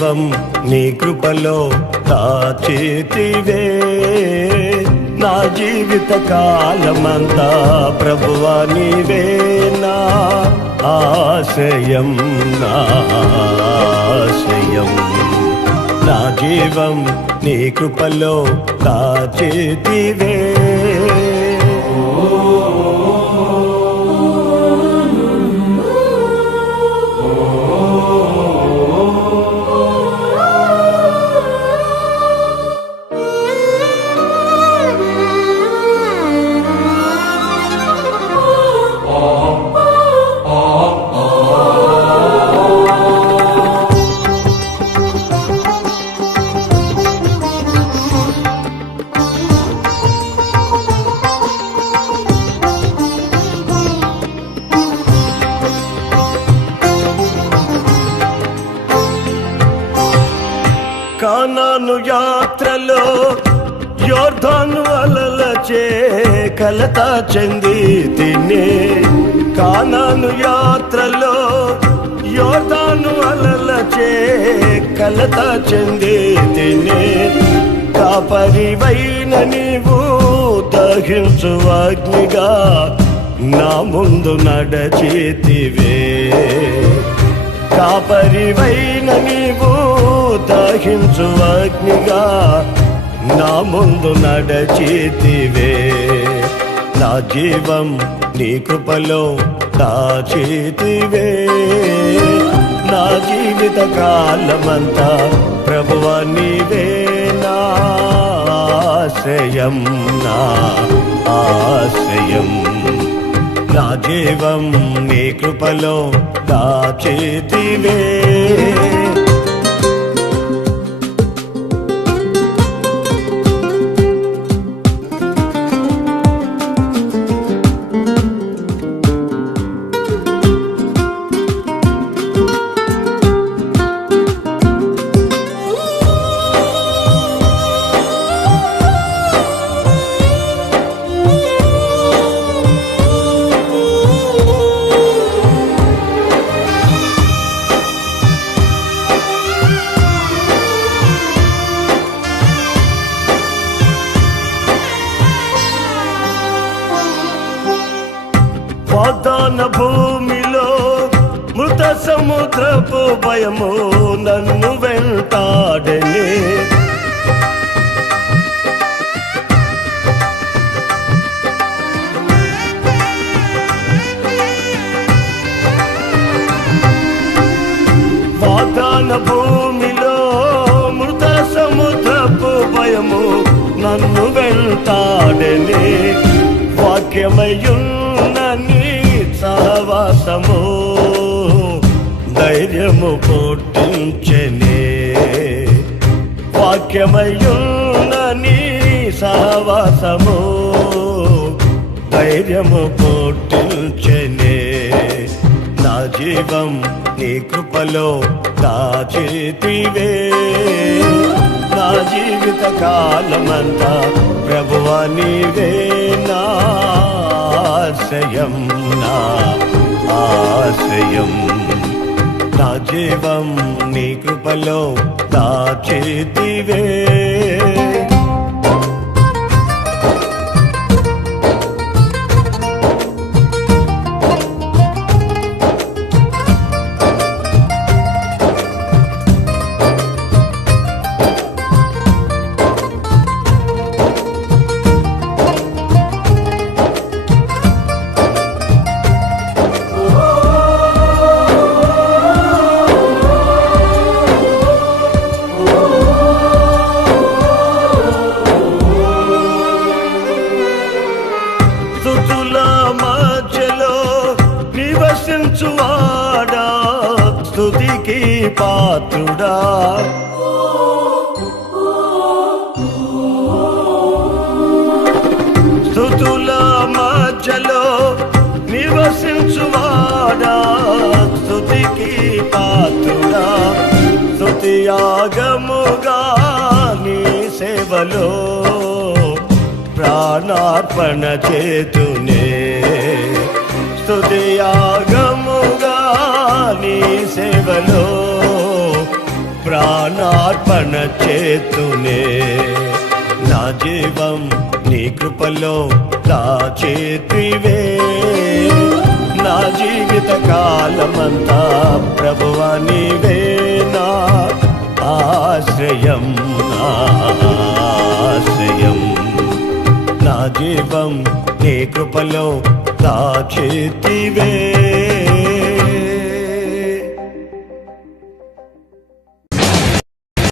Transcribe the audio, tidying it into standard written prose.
జీవం నీ కృపలో దాచితివే. నా జీవిత కాలమంతా ప్రభువా నీవే నా ఆశయం, నా ఆశయం. నా జీవం నీ కృపలో దాచితివే. కానాను యాత్రలో యోర్దాను అలలచే కలత చెంది తినే. కానాను యాత్రలో యోర్దాను అలలచే కలత చెంది తినే. కాపరివైన నీవు దహించు అగ్నిగా నా ముందు నడచితివే. కాపరివైన నీవు దహించు అగ్నిగా నా ముందు నడచితివే. నా జీవం నీ కృపలో దాచితివే. నా జీవిత కాలమంతా ప్రభువా నీవే నా ఆశ్రయం, నా ఆశ్రయం. నా జీవం నీ కృపలో దాచితివే. వాగ్దాన భూమిలో మృత సముద్రపు భయము నన్ను వెంటాడనే. వాగ్దాన భూమిలో మృత సముద్రపు భయము నన్ను వెంటాడనే. వాక్యమయున్న నీ సహవాసము ధైర్యము పుట్టించెనే. వాక్యమయున్న నీ సహవాసము ధైర్యము పుట్టించెనే. నా జీవం నీ కృపలో దాచితివే. నా జీవిత కాలమంతా ప్రభువా నీవే నా ఆశ్రయం, నా ఆశ్రయం. నా జీవం నీ కృపలో దాచితివే. నివసించువాడా స్తుతికి పాత్రుడా. స్తుతుల మధ్యలో నివసించువాడా స్తుతికి పాత్రుడా. స్తుతియాగముగా నీ సేవలో ప్రాణార్పణ చేతునే. స్తుతియాగముగా నీ సేవలో ప్రాణార్పణ చేతునే. నా జీవం నీ కృపలో దాచేతివే, నా జీవిత కాలమంతా ప్రభువా నీవే నా ఆశ్రయం, నా ఆశ్రయం. నా జీవం నీ కృపలో దాచేతివే.